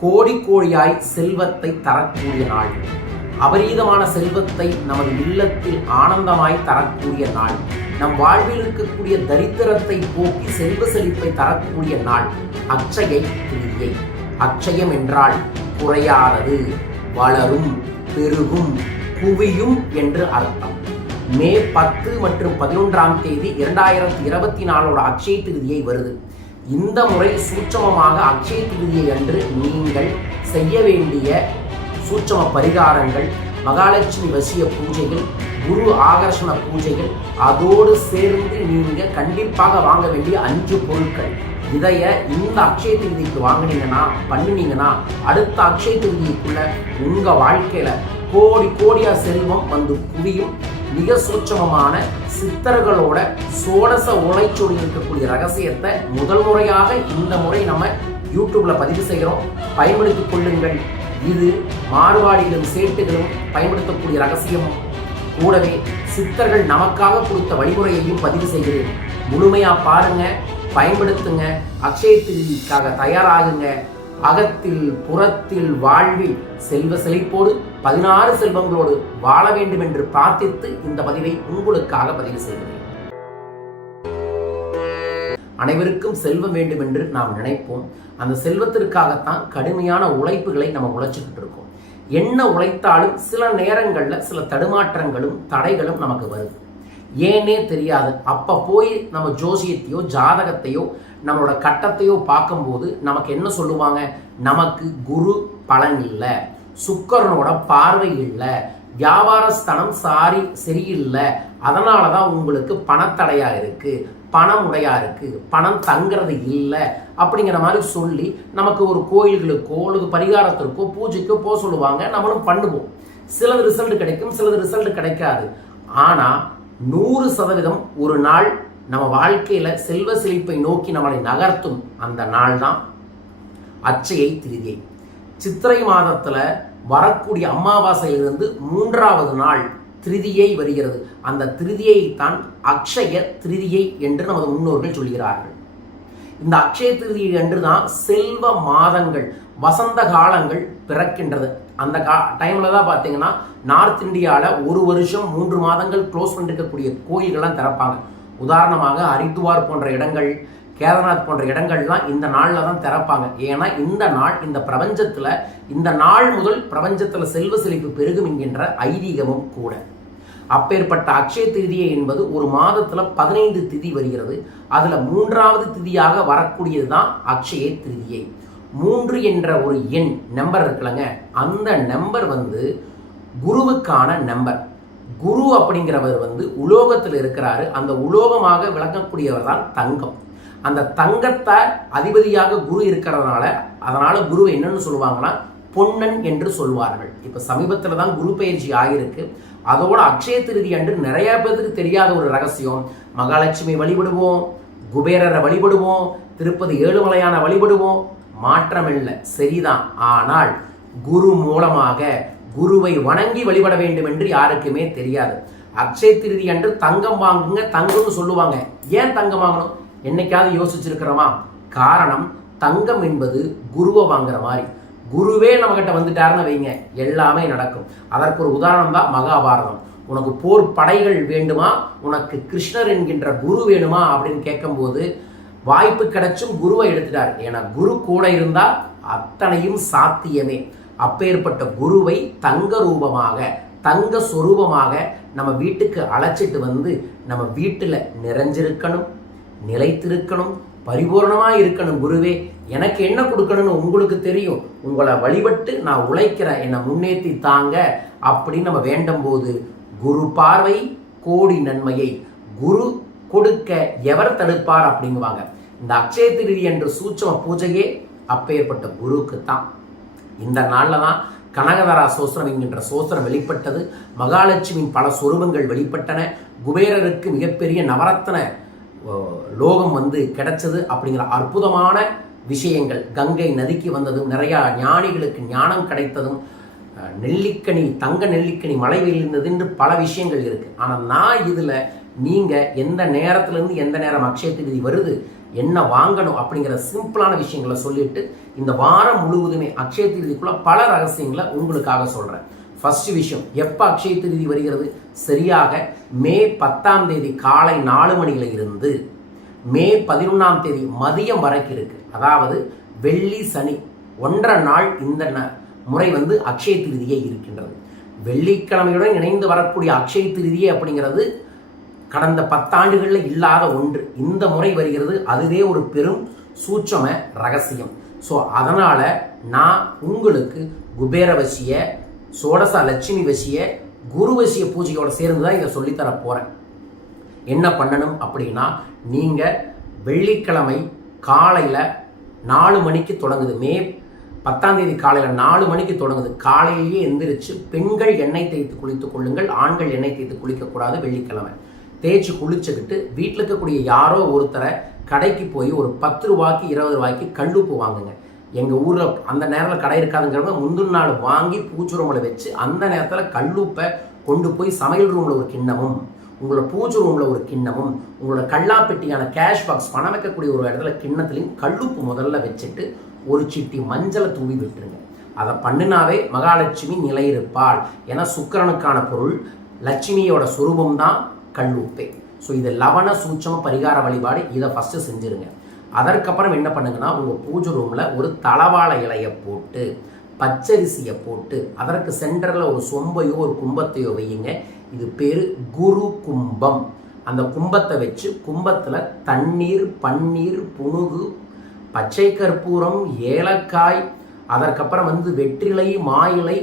கோடி கோடியாய் செல்வத்தை தரக்கூடிய நாள். அபரீதமான செல்வத்தை நமது இல்லத்தில் ஆனந்தமாய் தரக்கூடிய நாள். நம் வாழ்வில் இருக்கக்கூடிய தரித்திரத்தை போக்கி செல்வ செழிப்பை தரக்கூடிய நாள். அச்சையை திருதியை அச்சயம் என்றால் குறையாதது வளரும் பெருகும் குவியும் என்று அர்த்தம். மே பத்து மற்றும் பதினொன்றாம் தேதி இரண்டாயிரத்தி இருபத்தி நாலோட அக்ஷய திருதியை வருது. இந்த முறை சூட்சமமாக அக்ஷய திருதியை அன்று நீங்கள் செய்ய வேண்டிய சூட்சம பரிகாரங்கள் மகாலட்சுமி வசிய பூஜைகள் குரு ஆகர்ஷண பூஜைகள் அதோடு சேர்ந்து நீங்கள் கண்டிப்பாக வாங்க வேண்டிய அஞ்சு பொருட்கள். இதைய இந்த அக்ஷய திருதிக்கு வாங்கினீங்கன்னா பண்ணினீங்கன்னா அடுத்த அக்ஷய திருதிக்குள்ள உங்கள் வாழ்க்கையில் கோடி கோடியாக செல்வம் வந்து குவியும். மிக சூட்சமமான சித்தர்களோட சோடச உழைச்சொடி இருக்கக்கூடிய ரகசியத்தை முதல் முறையாக இந்த முறை நம்ம யூடியூப்ல பதிவு செய்கிறோம். பயன்படுத்திக் கொள்ளுங்கள். இது மாறுபாடிகளும் சேட்டுகளும் பயன்படுத்தக்கூடிய ரகசியம். கூடவே சித்தர்கள் நமக்காக கொடுத்த வழிமுறையையும் பதிவு செய்கிறேன். முழுமையா பாருங்க பயன்படுத்துங்க அக்ஷய திருதிக்காக தயாராகுங்க. அகத்தில் புறத்தில் வாழ்வில் செல்வ செழிப்போடு பதினாறு செல்வங்களோடு வாழ வேண்டும் என்று பிரார்த்தித்து இந்த பதிவை உங்களுக்காக பதிவு செய்கிறேன். அனைவருக்கும் செல்வம் வேண்டும் என்று நாம் நினைப்போம். அந்த செல்வத்திற்காகத்தான் கடுமையான உழைப்புகளை நம்ம உழைச்சிக்கிட்டு இருக்கோம் என்ன உழைத்தாலும் சில நேரங்களில் சில தடுமாற்றங்களும் தடைகளும் நமக்கு வருது. ஏனே தெரியாது. அப்போ போய் நம்ம ஜோசியத்தையோ ஜாதகத்தையோ நம்மளோட கட்டத்தையோ பார்க்கும்போது நமக்கு என்ன சொல்லுவாங்க? நமக்கு குரு பலன் இல்லை. சுக்கரனோட பார்வை இல்லை வியாபார ஸ்தனம் சாரி சரியில்லை. அதனால தான் உங்களுக்கு பணத்தடையா இருக்கு பணம் உடையா இருக்கு பணம் தங்குறது இல்லை அப்படிங்கிற மாதிரி சொல்லி நமக்கு ஒரு கோயில்களுக்கோ அல்லது பரிகாரத்திற்கோ பூஜைக்கோ போக சொல்லுவாங்க நம்மளும் பண்ணுவோம். சிலது ரிசல்ட் கிடைக்கும் சிலது ரிசல்ட் கிடைக்காது. ஆனால் நூறு சதவீதம் ஒரு நாள் நம்ம வாழ்க்கையில செல்வ செழிப்பை நோக்கி நம்மளை நகர்த்தும் அந்த நாள் தான் அச்சையை திருதியை சித்திரை மாதத்துல வரக்கூடிய அமாவாசையிலிருந்து மூன்றாவது நாள் திருதியை வருகிறது. அந்த திருதியை தான் அக்ஷய திருதியை என்று நமது முன்னோர்கள் சொல்கிறார்கள். இந்த அக்ஷய திருதியை என்று தான் செல்வ மாதங்கள் வசந்த காலங்கள் பிறக்கின்றது. அந்த கா டைமில் தான் பார்த்தீங்கன்னா நார்த் இந்தியாவில் ஒரு வருஷம் மூன்று மாதங்கள் க்ளோஸ் பண்ணிருக்கக்கூடிய கோயில்கள்லாம் திறப்பாங்க. உதாரணமாக ஹரித்துவார் போன்ற இடங்கள் கேதார்நாத் போன்ற இடங்கள்லாம் இந்த நாளில் தான் திறப்பாங்க. ஏன்னா இந்த நாள் இந்த பிரபஞ்சத்தில் இந்த நாள் முதல் பிரபஞ்சத்தில் செல்வ செழிப்பு பெருகும் என்கின்ற ஐதீகமும் கூட. அப்பேற்பட்ட அக்ஷய திதியை என்பது ஒரு மாதத்தில் பதினைந்து திதி வருகிறது. அதில் மூன்றாவது திதியாக வரக்கூடியது தான் அக்ஷய திதியை. மூன்று என்ற ஒரு எண் நம்பர் இருக்குல்லங்க. அந்த நம்பர் வந்து குருவுக்கான நம்பர். குரு அப்படிங்கிறவர் வந்து உலோகத்தில் இருக்கிறாரு. அந்த உலோகமாக விளங்கக்கூடியவர் தான் தங்கம். அந்த தங்கத்தை அதிபதியாக குரு இருக்கிறதுனால அதனால குருவை என்னன்னு சொல்லுவாங்கன்னா பொன்னன் என்று சொல்வார்கள். இப்ப சமீபத்துல தான் குரு பயிற்சி ஆகியிருக்கு. அதோட அக்ஷய திருதி அன்று நிறைய பேருக்கு தெரியாத ஒரு ரகசியம். மகாலட்சுமி வழிபடுவோம் குபேரரை வழிபடுவோம் திருப்பதி ஏழுமலையான வழிபடுவோம். மாற்றமில்லை சரிதான். ஆனால் குரு மூலமாக குருவை வணங்கி வழிபட வேண்டும் என்று யாருக்குமே தெரியாது. அக்ஷய திருதி அன்று தங்கம் வாங்குங்க தங்கம்னு சொல்லுவாங்க. ஏன் தங்கம் வாங்கணும்? என்னைக்காவது யோசிச்சிருக்கிறோமா? காரணம் தங்கம் என்பது குருவை வாங்குற மாதிரி. குருவே நம்மகிட்ட வந்துட்டாருன்னு வைங்க எல்லாமே நடக்கும். அதற்கு ஒரு உதாரணம் தான் மகாபாரதம். உனக்கு போர் படைகள் வேண்டுமா? உனக்கு கிருஷ்ணர் என்கின்ற குரு வேணுமா? அப்படின்னு கேட்கும்போது வாய்ப்பு கிடைச்சும் குருவை எடுத்துட்டார். ஏன்னா குரு கூட இருந்தால் அத்தனையும் சாத்தியமே. அப்பேற்பட்ட குருவை தங்க ரூபமாக தங்க சொரூபமாக நம்ம வீட்டுக்கு அழைச்சிட்டு வந்து நம்ம வீட்டில் நிறைஞ்சிருக்கணும். நிலைத்திருக்கணும் பரிபூர்ணமாக இருக்கணும் குருவே. எனக்கு என்ன கொடுக்கணும்னு உங்களுக்கு தெரியும். உங்களை வழிபட்டு நான் உழைக்கிறேன் என்னை முன்னேற்றி தாங்க அப்படின்னு நம்ம வேண்டும் போது குரு பார்வை கோடி நன்மையை குரு கொடுக்க எவர் தடுப்பார் அப்படிங்குவாங்க. இந்த அக்ஷய திருதி என்ற சூட்சம பூஜையே அப்பேற்பட்ட குருக்கு தான் இந்த நாளில் தான் கனகதரா சோஸ்திரம் என்கின்ற சோஸ்திரம் வெளிப்பட்டது. மகாலட்சுமியின் பல சொரூபங்கள் வெளிப்பட்டன. குபேரருக்கு மிகப்பெரிய நவரத்ன லோகம் வந்து கிடைச்சது அப்படிங்கிற அற்புதமான விஷயங்கள். கங்கை நதிக்கு வந்ததும் நிறையா ஞானிகளுக்கு ஞானம் கிடைத்ததும் நெல்லிக்கனி தங்க நெல்லிக்கனி மழை விழுந்ததுன்னு பல விஷயங்கள் இருக்குது ஆனால் நான் இதில் நீங்கள் எந்த நேரத்துலேருந்து எந்த நேரம் அக்ஷய திருதி வருது என்ன வாங்கணும் அப்படிங்கிற சிம்பிளான விஷயங்களை சொல்லிட்டு இந்த வாரம் முழுவதுமே அக்ஷய திருதிக்குள்ள பல ரகசியங்களை உங்களுக்காக சொல்கிறேன் ஃபர்ஸ்ட் விஷயம் எப்போ அக்ஷய திருதி வருகிறது? சரியாக மே பத்தாம் தேதி காலை நாலு மணியில இருந்து மே பதினொன்றாம் தேதி மதியம் வரைக்கும் இருக்கு. அதாவது வெள்ளி சனி ஒன்றரை நாள் இந்த ந- முறை வந்து அக்ஷய திருதியே இருக்கின்றது. வெள்ளிக்கிழமையுடன் இணைந்து வரக்கூடிய அக்ஷய திருதியே அப்படிங்கிறது கடந்த பத்தாண்டுகளில் இல்லாத ஒன்று. இந்த முறை வருகிறது அதுவே ஒரு பெரும் சூட்சம ரகசியம். ஸோ அதனால் நான் உங்களுக்கு குபேரவசிய சோடச லட்சுமி வசிய குருவசிய பூஜையோட சேர்ந்து தான் இதை சொல்லித்தர போகிறேன் என்ன பண்ணணும் அப்படின்னா நீங்கள் வெள்ளிக்கிழமை காலையில் நாலு மணிக்கு தொடங்குது. மே பத்தாம் தேதி காலையில் நாலு மணிக்கு தொடங்குது. காலையிலேயே எந்திரிச்சு பெண்கள் எண்ணெய் தேய்த்து குளித்துக் கொள்ளுங்கள் ஆண்கள் எண்ணெய் தேய்த்து குளிக்கக்கூடாது வெள்ளிக்கிழமை. தேய்ச்சி குளிச்சுக்கிட்டு வீட்டில் இருக்கக்கூடிய யாரோ ஒருத்தரை கடைக்கு போய் ஒரு பத்து ரூபாய்க்கு இருபது ரூபாய்க்கு கல்லுப்பு வாங்குங்க. எங்கள் ஊரில் அந்த நேரத்தில் கடை இருக்காதுங்கிறவங்க முந்தின நாள் வாங்கி பூச்சுரூமில் வச்சு அந்த நேரத்தில் கல்லுப்பை கொண்டு போய் சமையல் ரூமில் ஒரு கிண்ணமும் உங்களோட பூஜை ரூமில் ஒரு கிண்ணமும் உங்களோட கல்லாப்பெட்டியான கேஷ் பாக்ஸ் பணம் வைக்கக்கூடிய ஒரு இடத்துல கிண்ணத்துலையும் கல்லுப்பு முதல்ல வச்சுட்டு ஒரு சிட்டி மஞ்சளை தூவி விட்டுருங்க. அதை பண்ணினாவே மகாலட்சுமி நிலையிருப்பாள். ஏன்னா சுக்கிரனுக்கான பொருள் லட்சுமியோட சுரூபம் தான் கல்லுப்பே. ஸோ இது லவண சூட்சம பரிகார வழிபாடு. இதை ஃபஸ்ட்டு செஞ்சுருங்க. அதற்கப்புறம் என்ன பண்ணுங்கன்னா உங்கள் பூஜை ரூமில் ஒரு தளவாழ இலையை போட்டு பச்சரிசியை போட்டு அதற்கு சென்டரில் ஒரு சொம்பையோ ஒரு கும்பத்தையோ வையுங்க. இது பேர் குரு கும்பம். அந்த கும்பத்தை வச்சு கும்பத்தில் தண்ணீர் பன்னீர் புணுகு பச்சை கற்பூரம் ஏலக்காய் அதற்கப்புறம் வந்து வெற்றிலை மாயிலை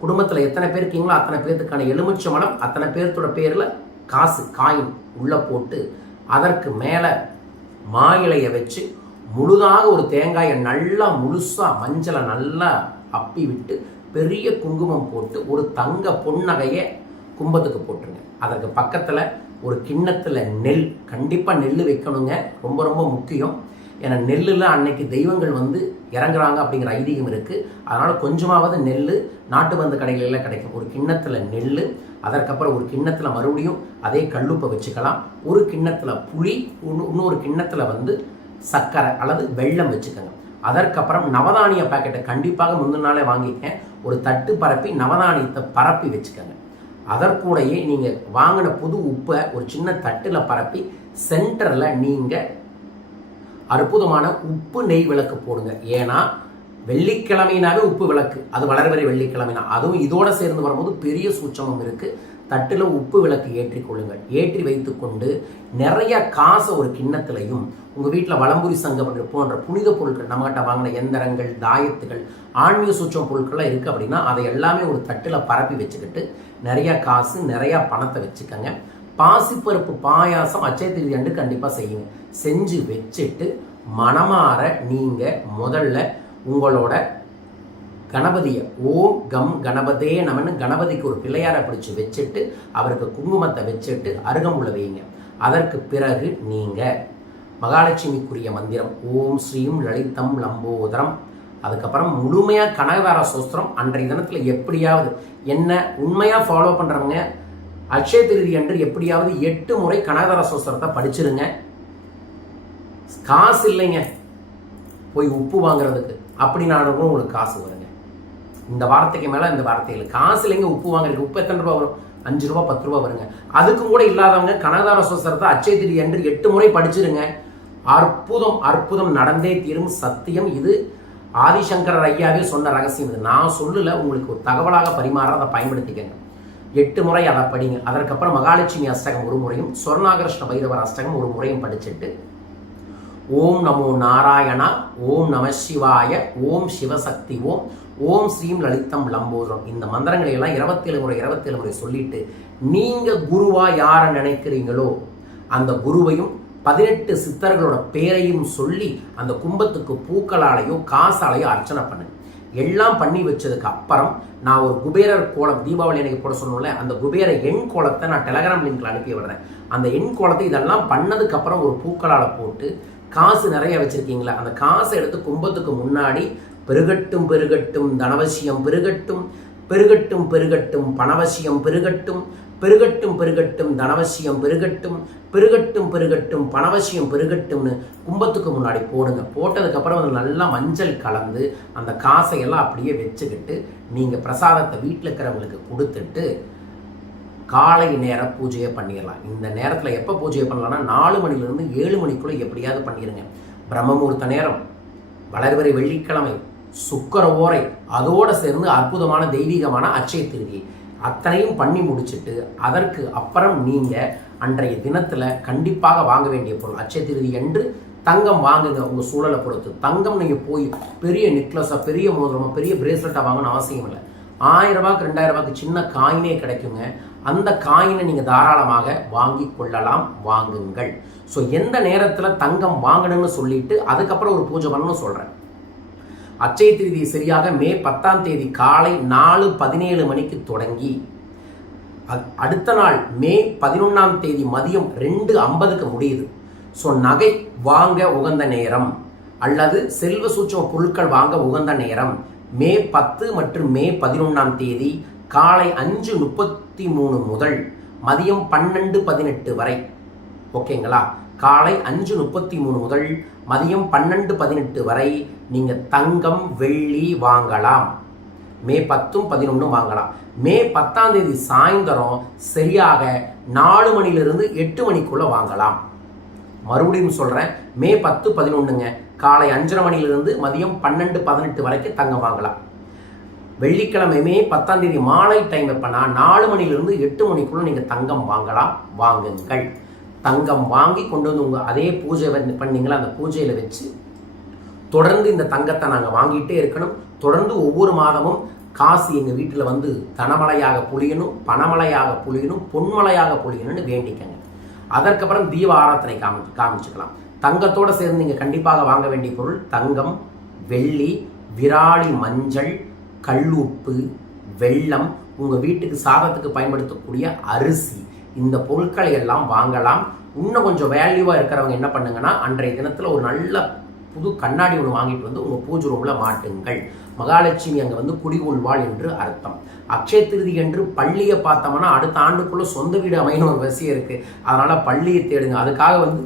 குடும்பத்தில் எத்தனை பேர் இருக்கீங்களோ அத்தனை பேர்த்துக்கான எலுமிச்சை மலம் அத்தனை பேர்த்தோட பேரில் காசு காயின் உள்ளே போட்டு அதற்கு மேலே மாயிலையை வச்சு முழுதாக ஒரு தேங்காயை நல்லா முழுசாக மஞ்சளை நல்லா அப்பி விட்டு பெரிய குங்குமம் போட்டு ஒரு தங்க பொன்னகையை கும்பத்துக்கு போட்டுருங்க. அதற்கு பக்கத்தில் ஒரு கிண்ணத்தில் நெல் கண்டிப்பாக நெல் வைக்கணுங்க. ரொம்ப ரொம்ப முக்கியம். ஏன்னா நெல்லில் அன்னைக்கு தெய்வங்கள் வந்து இறங்குறாங்க அப்படிங்கிற ஐதீகம் இருக்குது அதனால் கொஞ்சமாவது நெல் நாட்டு மருந்து கடைகளில் கிடைக்கும். ஒரு கிண்ணத்தில் நெல் அதற்கப்புறம் ஒரு கிண்ணத்தில் மறுபடியும் அதே கல்லுப்பை வச்சுக்கலாம். ஒரு கிண்ணத்தில் புளி இன்னொ- இன்னொரு கிண்ணத்தில் வந்து சர்க்கரை அல்லது வெள்ளம் வச்சுக்கோங்க. அதற்கப்புறம் நவதானிய பாக்கெட்டை கண்டிப்பாக முந்தின நாளே வாங்கிக்கங்க ஒரு தட்டு பரப்பி நவதானியத்தை பரப்பி வச்சுக்கோங்க. அதற்கூடையே நீங்கள் வாங்கின புது உப்பை ஒரு சின்ன தட்டில் பரப்பி சென்டரில் நீங்கள் அற்புதமான உப்பு நெய் விளக்கு போடுங்க. ஏன்னா வெள்ளிக்கிழமைனாவே உப்பு விளக்கு. அது வளர்வரை வெள்ளிக்கிழமைனா. அதுவும் இதோட சேர்ந்து வரும்போது பெரிய சூட்சமம் இருக்கு. தட்டில் உப்பு விளக்கு ஏற்றி கொள்ளுங்கள் ஏற்றி வைத்துக்கொண்டு நிறைய காசை ஒரு கிண்ணத்திலையும் உங்கள் வீட்டில் வளம்புரி சங்கம் போன்ற புனித பொருட்கள் நம்மகிட்ட வாங்கின எந்திரங்கள் தாயத்துகள் ஆன்மீக சூட்சம் பொருட்கள்லாம் இருக்குது அப்படின்னா அதை எல்லாமே ஒரு தட்டில் பரப்பி வச்சுக்கிட்டு நிறையா காசு நிறையா பணத்தை வச்சுக்கோங்க. பாசிப்பருப்பு பாயாசம் அச்சய திருதி அன்று கண்டிப்பாக செய்யுங்க செஞ்சு வச்சுட்டு மனமாற நீங்கள் முதல்ல உங்களோட கணபதியை ஓம் கம் கணபதே நமன்னு கணபதிக்கு ஒரு பிள்ளையாரை பிடிச்சி வச்சுட்டு அவருக்கு குங்குமத்தை வச்சுட்டு அருகம்புல வைங்க அதற்கு பிறகு நீங்கள் மகாலட்சுமிக்குரிய மந்திரம் ஓம் ஸ்ரீம் லலிதம் லம்போதரம். அதுக்கப்புறம் முழுமையாக கனகதார சோஸ்திரம் அன்றைய தினத்தில் எப்படியாவது என்ன உண்மையாக ஃபாலோ பண்ணுறவங்க அக்ஷய திருதி அன்று எப்படியாவது எட்டு முறை கனகதார சோஸ்திரத்தை படிச்சிருங்க. காசு இல்லைங்க. போய் உப்பு வாங்குறதுக்கு. அப்படின்னாலும் உங்களுக்கு காசு வருங்க. இந்த வார்த்தைக்கு மேலே இந்த வார்த்தைகள் காசு இல்லைங்க உப்பு வாங்குறதுக்கு. உப்பு எத்தனை ரூபா வரும்? அஞ்சு ரூபா பத்து ரூபா வருங்க. அதுக்கும் கூட இல்லாதவங்க கனகதார சோஸ்திரத்தை அச்சய திரி என்று எட்டு முறை படிச்சிருங்க. அற்புதம் அற்புதம் நடந்தே தீரும் சத்தியம் இது. ஆதிசங்கரர் ஐயாவே சொன்ன ரகசியம் இது. நான் சொல்லல உங்களுக்கு ஒரு தகவலாக பரிமாற அதை பயன்படுத்திக்கங்க. எட்டு முறை அதை படிங்க. அதற்கப்புறம் மகாலட்சுமி அஷ்டகம் ஒரு முறையும் சொர்ணாகர்ஷ்ண பைரவர் அஷ்டகம் ஒரு முறையும் படிச்சுட்டு ஓம் நமோ நாராயணா ஓம் நம சிவாய ஓம் சிவசக்தி ஓம் ஓம் ஸ்ரீம் லலிதம் லம்போதரம். இந்த மந்திரங்களை எல்லாம் இருபத்தேழு முறை இருபத்தேழு முறை சொல்லிட்டு நீங்க குருவா யாரை நினைக்கிறீங்களோ அந்த குருவையும் பதினெட்டு சித்தர்களோட பேரையும் சொல்லி அந்த கும்பத்துக்கு பூக்களாலேயோ காசாலேயோ அர்ச்சனை பண்ணுங்க. எல்லாம் பண்ணி வச்சதுக்கு அப்புறம் நான் ஒரு குபேரர் கோலம் தீபாவளி எனக்கு போட சொன்னோம்ல அந்த குபேர எண் கோலத்தை நான் டெலகிராம் லிங்க்ல அனுப்பி விடுறேன். அந்த எண் கோலத்தை இதெல்லாம் பண்ணதுக்கு அப்புறம் ஒரு பூக்களால் போட்டு காசு நிறைய வச்சிருக்கீங்களா? அந்த காசை எடுத்து கும்பத்துக்கு முன்னாடி பெருகட்டும் பெருகட்டும் தனவசியம் பெருகட்டும் பெருகட்டும் பெருகட்டும் பணவசியம் பெருகட்டும் பெருகட்டும் பெருகட்டும் தனவசியம் பெருகட்டும் பெருகட்டும் பெருகட்டும் பணவசியம் பெருகட்டும்னு கும்பத்துக்கு முன்னாடி போடுங்க. போட்டதுக்கப்புறம் அது நல்லா மஞ்சள் கலந்து அந்த காசையெல்லாம் அப்படியே வச்சுக்கிட்டு நீங்கள் பிரசாதத்தை வீட்டில் இருக்கிறவங்களுக்கு கொடுத்துட்டு காலை நேர பூஜையை பண்ணிடலாம். இந்த நேரத்தில் எப்போ பூஜையை பண்ணலாம்னா நாலு மணிலேருந்து ஏழு மணிக்குள்ளே எப்படியாவது பண்ணிடுங்க. பிரம்மமுகூர்த்த நேரம் வளர்வரை வெள்ளிக்கிழமை சுக்கர ஓரை அதோடு சேர்ந்து அற்புதமான தெய்வீகமான அச்சய திருதி அத்தனையும் பண்ணி முடிச்சுட்டு அதற்கு அப்புறம் நீங்கள் அன்றைய தினத்தில் கண்டிப்பாக வாங்க வேண்டிய பொருள். அச்சய திருதி என்று தங்கம் வாங்குங்க உங்கள் சூழலை பொறுத்து. தங்கம் நீங்கள் போய் பெரிய நெக்லஸாக பெரிய மோதிரமாக பெரிய பிரேஸ்லெட்டாக வாங்கணும்னு அவசியம் இல்லை. ஆயிரம் ரூபாய்க்கு ரெண்டாயிரம் ரூபாய்க்கு சின்ன காயினே கிடைக்குங்க. அந்த காயினை நீங்கள் தாராளமாக வாங்கி கொள்ளலாம் வாங்குங்கள். ஸோ எந்த நேரத்தில் தங்கம் வாங்கணும்னு சொல்லிட்டு அதுக்கப்புறம் ஒரு பூஜை பண்ணணும்னு சொல்கிறேன் அச்சய திருதி சரியாக மே பத்தாம் தேதி காலை நாலு பதினேழு மணிக்கு தொடங்கி அடுத்த நாள் மே பதினொன்றாம் தேதி மதியம் ரெண்டு ஐம்பதுக்கு முடியுது. ஸோ நகை வாங்க உகந்த நேரம். அல்லது செல்வ சூட்சம பொருட்கள் வாங்க உகந்த நேரம். மே பத்து மற்றும் மே பதினொன்றாம் தேதி காலை அஞ்சு முப்பத்தி மூணு முதல் மதியம் பன்னெண்டு பதினெட்டு வரை. ஓகேங்களா காலை அஞ்சு முப்பத்தி மூணு முதல் மதியம் பன்னெண்டு பதினெட்டு வரை நீங்கள் தங்கம் வெள்ளி வாங்கலாம். மே பத்தும் பதினொன்றும் வாங்கலாம். மே பத்தாம் தேதி சாயந்தரம் சரியாக நாலு மணிலிருந்து எட்டு மணிக்குள்ளே வாங்கலாம். மறுபடியும் சொல்கிறேன் மே பத்து பதினொன்றுங்க காலை அஞ்சரை மணிலிருந்து மதியம் பன்னெண்டு பதினெட்டு வரைக்கும் தங்கம் வாங்கலாம். வெள்ளிக்கிழமை மே பத்தாம் தேதி மாலை டைம் எப்பனா நாலு மணிலிருந்து எட்டு மணிக்குள்ளே நீங்கள் தங்கம் வாங்கலாம். வாங்குங்கள். தங்கம் வாங்கி கொண்டு வந்து உங்கள் அதே பூஜை பண்ணீங்களா? அந்த பூஜையில் வச்சு தொடர்ந்து இந்த தங்கத்தை நாங்கள் வாங்கிட்டே இருக்கணும். தொடர்ந்து ஒவ்வொரு மாதமும் காசு எங்கள் வீட்டில் வந்து தனமலையாக பொழியணும் பணமலையாக பொழியணும் பொன்மலையாக பொழியணும்னு வேண்டிக்கங்க. அதற்கப்புறம் தீப ஆராதனை காமி காமிச்சுக்கலாம். தங்கத்தோடு சேர்ந்து நீங்கள் கண்டிப்பாக வாங்க வேண்டிய பொருள் தங்கம் வெள்ளி விராலி மஞ்சள் கல்லுப்பு வெள்ளம் உங்கள் வீட்டுக்கு சாதத்துக்கு பயன்படுத்தக்கூடிய அரிசி. இந்த பொருட்களை எல்லாம் வாங்கலாம். இன்னும் கொஞ்சம் வேல்யூவாக இருக்கிறவங்க என்ன பண்ணுங்கன்னா அன்றைய தினத்தில் ஒரு நல்ல புது கண்ணாடி ஒன்று வாங்கிட்டு வந்து உங்கள் பூஜை ரூமில் மாட்டுங்கள். மகாலட்சுமி அங்கே வந்து குடிகொள்வாள் என்று அர்த்தம். அக்ஷய திருதி என்று பள்ளியை பார்த்தோம்னா அடுத்த ஆண்டுக்குள்ளே சொந்த வீடு அமையணும் ஒரு வசியம் இருக்குது அதனால் பள்ளியை தேடுங்க. அதுக்காக வந்து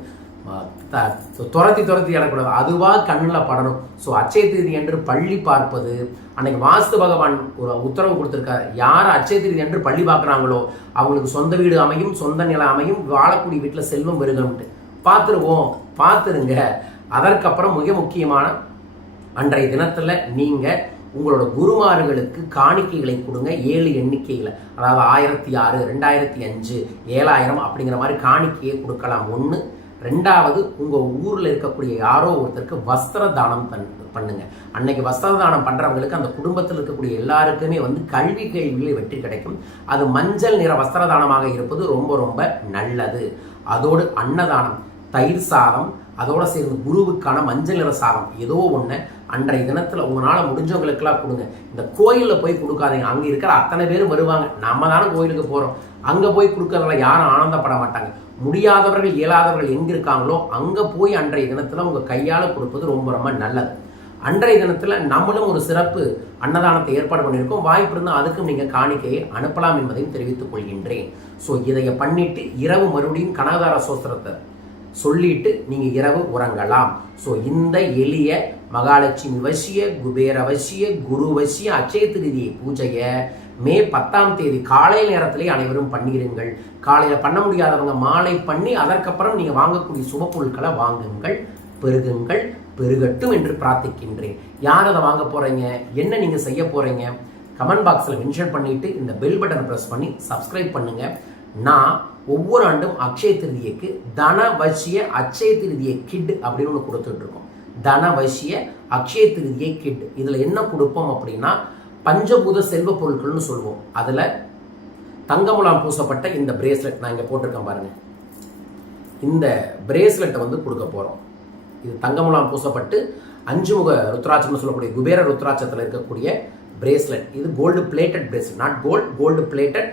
துரத்தி துரத்தி இடக்கூடாது அதுவாக கண்ணில் படணும். ஸோ அச்சய திருதி என்று பள்ளி பார்ப்பது அன்னைக்கு வாஸ்து பகவான் ஒரு உத்தரவு கொடுத்துருக்காரு. யார் அச்சய திருதி என்று பள்ளி பார்க்குறாங்களோ அவங்களுக்கு சொந்த வீடு அமையும் சொந்த நிலம் அமையும் வாழக்கூடிய வீட்டில் செல்வம் பெருகணும்ட்டு. பார்த்துருவோம். பார்த்துருங்க. அதற்கப்புறம் மிக முக்கியமான அன்றைய தினத்தில் நீங்கள் உங்களோட குருமார்களுக்கு காணிக்கைகளை கொடுங்க. ஏழு எண்ணிக்கைகளை அதாவது ஆயிரத்தி ஆறு ரெண்டாயிரத்தி அஞ்சு ஏழாயிரம் அப்படிங்கிற மாதிரி காணிக்கையை கொடுக்கலாம். ஒன்று ரெண்டாவது உங்கள் ஊரில் இருக்கக்கூடிய யாரோ ஒருத்தருக்கு வஸ்திர தானம் பண் பண்ணுங்க. அன்னைக்கு வஸ்திர தானம் பண்ணுறவங்களுக்கு அந்த குடும்பத்தில் இருக்கக்கூடிய எல்லாருக்குமே வந்து கல்வி கேள்விகளில் வெற்றி கிடைக்கும். அது மஞ்சள் நிற வஸ்திர தானமாக இருப்பது ரொம்ப ரொம்ப நல்லது. அதோடு அன்னதானம் தயிர் சாதம் அதோட சேர்ந்து குருவுக்கான மஞ்சள் நிற சாரம் ஏதோ ஒன்று அன்றைய தினத்தில் உங்களால் முடிஞ்சவங்களுக்கெல்லாம் கொடுங்க. இந்த கோயிலில் போய் கொடுக்காதீங்க. அங்கே இருக்கிற அத்தனை பேரும் வருவாங்க. நம்ம தானே கோயிலுக்கு போகிறோம் அங்கே போய் கொடுக்கறதுல யாரும் ஆனந்தப்பட மாட்டாங்க. முடியாதவர்கள் இயலாதவர்கள் எங்கே இருக்காங்களோ அங்கே போய் அன்றைய தினத்தில் உங்கள் கையால் கொடுப்பது ரொம்ப ரொம்ப நல்லது. அன்றைய தினத்தில் நம்மளும் ஒரு சிறப்பு அன்னதானத்தை ஏற்பாடு பண்ணியிருக்கோம். வாய்ப்பு இருந்தால் அதுக்கும் நீங்கள் காணிக்கையை அனுப்பலாம் என்பதையும் தெரிவித்துக் கொள்கின்றேன். ஸோ இதைய பண்ணிட்டு இரவு மறுபடியும் கனகார சோத்திரத்தை சொல்லிட்டு நீங்கள் இரவு உறங்கலாம். ஸோ இந்த எளிய மகாலட்சுமி வசிய குபேர வசிய குரு வசிய அச்சய திருதி பூஜையை மே பத்தாம் தேதி காலை நேரத்திலே அனைவரும் பண்ணிடுங்கள் காலையில் பண்ண முடியாதவங்க மாலை பண்ணி அதற்கப்புறம் நீங்கள் வாங்கக்கூடிய சுப பொருட்களை வாங்குங்கள் பெருகுங்கள் பெருகட்டும் என்று பிரார்த்திக்கின்றேன். யார் அதை வாங்க போகிறீங்க என்ன நீங்கள் செய்ய போகிறீங்க கமெண்ட் பாக்ஸில் மென்ஷன் பண்ணிவிட்டு இந்த பெல் பட்டனை ப்ரெஸ் பண்ணி சப்ஸ்கிரைப் பண்ணுங்கள் நான் ஒவ்வொரு ஆண்டும் அக்ஷய திருதியைக்கு தன வசிய அச்சய திருதியை கிட் அப்படின்னு ஒன்று கொடுத்துட்ருக்கோம். தன வசிய அக்ஷய திருதியை கிட் இதில் என்ன கொடுப்போம் அப்படின்னா பஞ்சபூத செல்வ பொருட்கள்னு சொல்லுவோம். அதில் தங்கமுலாம் பூசப்பட்ட இந்த பிரேஸ்லெட் நான் இங்கே போட்டிருக்கேன் பாருங்கள் இந்த பிரேஸ்லெட்டை வந்து கொடுக்க போகிறோம் இது தங்கமுலாம் பூசப்பட்டு அஞ்சு முக ருத்ராட்சம்னு சொல்லக்கூடிய குபேர ருத்ராட்சத்தில் இருக்கக்கூடிய பிரேஸ்லெட் இது gold plated bracelet not gold gold plated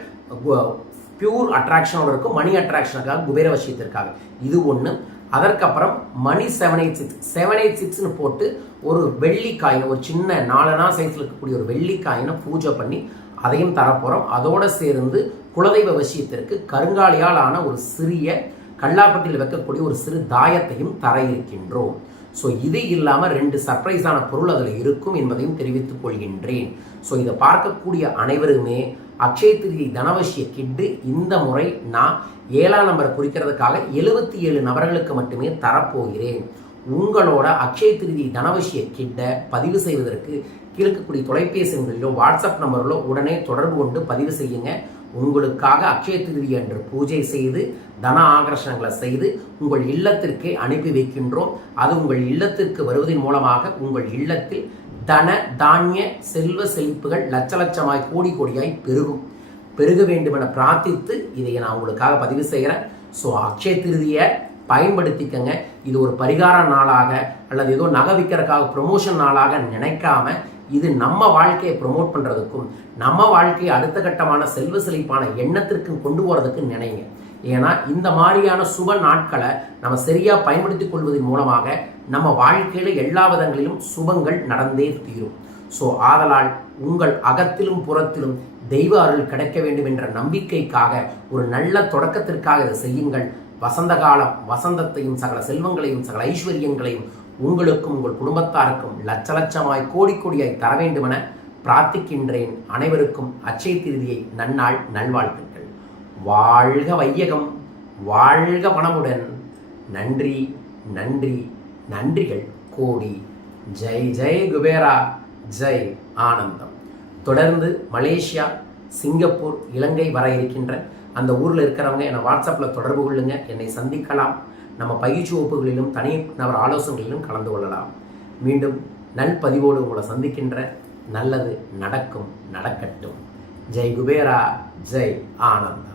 pure அட்ராக்ஷனோட இருக்கும். மணி அட்ராக்ஷனுக்காக குபேர வசியத்திற்காக இது ஒன்று அதற்கப்புறம் மணி seven eight six seven eight சிக்ஸ்னு போட்டு ஒரு வெள்ளிக்காயின் ஒரு சின்ன நாலனா சைஸில் இருக்கக்கூடிய ஒரு வெள்ளிக்காயினை பூஜை பண்ணி அதையும் தரப்போகிறோம் அதோடு சேர்ந்து குலதெய்வ விஷயத்திற்கு கருங்காலியால் ஆன ஒரு சிறிய கல்லாப்பட்டியில் வைக்கக்கூடிய ஒரு சிறு தாயத்தையும் தர இருக்கின்றோம். ஸோ இது இல்லாமல் ரெண்டு சர்ப்ரைஸான பொருள் அதில் இருக்கும் என்பதையும் தெரிவித்துக் கொள்கின்றேன். ஸோ இதை பார்க்கக்கூடிய அனைவருமே அக்ஷய திருதி தனவசிய கிட்டு இந்த முறை நான் ஏழாம் நம்பரை குறிக்கிறதுக்காக எழுபத்தி ஏழு நபர்களுக்கு மட்டுமே தரப்போகிறேன். உங்களோட அக்ஷய திருதி தனவசிய கிட்ட பதிவு செய்வதற்கு கீழக்கக்கூடிய தொலைபேசி எண்களிலோ வாட்ஸ்அப் நம்பரிலோ உடனே தொடர்பு கொண்டு பதிவு செய்யுங்க. உங்களுக்காக அக்ஷய திருதி என்று பூஜை செய்து தன ஆகர்ஷணங்களை செய்து உங்கள் இல்லத்திற்கே அனுப்பி வைக்கின்றோம். அது உங்கள் இல்லத்திற்கு வருவதன் மூலமாக உங்கள் இல்லத்தில் தன தானிய செல்வ செழிப்புகள் லட்ச லட்சமாய் கோடி கோடியாய் பெருகும். பெருக வேண்டும் என பிரார்த்தித்து இதை நான் உங்களுக்காக பதிவு செய்கிறேன். ஸோ அக்ஷய திருதியை பயன்படுத்திக்கங்க. இது ஒரு பரிகார நாளாக அல்லது ஏதோ நகை விற்கிறதுக்காக ப்ரொமோஷன் நாளாக நினைக்காம இது நம்ம வாழ்க்கையை ப்ரொமோட் பண்ணுறதுக்கும் நம்ம வாழ்க்கையை அடுத்த கட்டமான செல்வ செழிப்பான எண்ணத்திற்கும் கொண்டு போகிறதுக்கு நினைங்க. ஏன்னா இந்த மாதிரியான சுப நாட்களை நம்ம சரியாக பயன்படுத்தி கொள்வதன் மூலமாக நம்ம வாழ்க்கையில் எல்லா விதங்களிலும் சுபங்கள் நடந்தே தீரும். ஸோ ஆதலால் உங்கள் அகத்திலும் புறத்திலும் தெய்வ அருள் கிடைக்க வேண்டும் என்ற நம்பிக்கைக்காக ஒரு நல்ல தொடக்கத்திற்காக இதை செய்யுங்கள். வசந்த காலம் வசந்தத்தையும் சகல செல்வங்களையும் சகல ஐஸ்வர்யங்களையும் உங்களுக்கும் உங்கள் குடும்பத்தாருக்கும் லட்ச லட்சமாய் கோடி கோடியாய் தர வேண்டுமென பிரார்த்திக்கின்றேன். அனைவருக்கும் அச்சய திருதியை நன்னாள் நல்வாழ்த்து வாழ்க வையகம் வாழ்க பணமுடன் நன்றி நன்றி நன்றிகள் கோடி. ஜெய் ஜெய் குபேரா ஜெய் ஆனந்தம். தொடர்ந்து மலேசியா சிங்கப்பூர் இலங்கை வர இருக்கின்ற அந்த ஊரில் இருக்கிறவங்க என்னை வாட்ஸ்அப்பில் தொடர்பு கொள்ளுங்க. என்னை சந்திக்கலாம். நம்ம பயிற்சி வகுப்புகளிலும் தனி நபர் ஆலோசனைகளிலும் கலந்து கொள்ளலாம். மீண்டும் நல்பதிவோடு உங்களை சந்திக்கின்ற நல்லது நடக்கும் நடக்கட்டும். ஜெய் குபேரா ஜெய் ஆனந்தம்.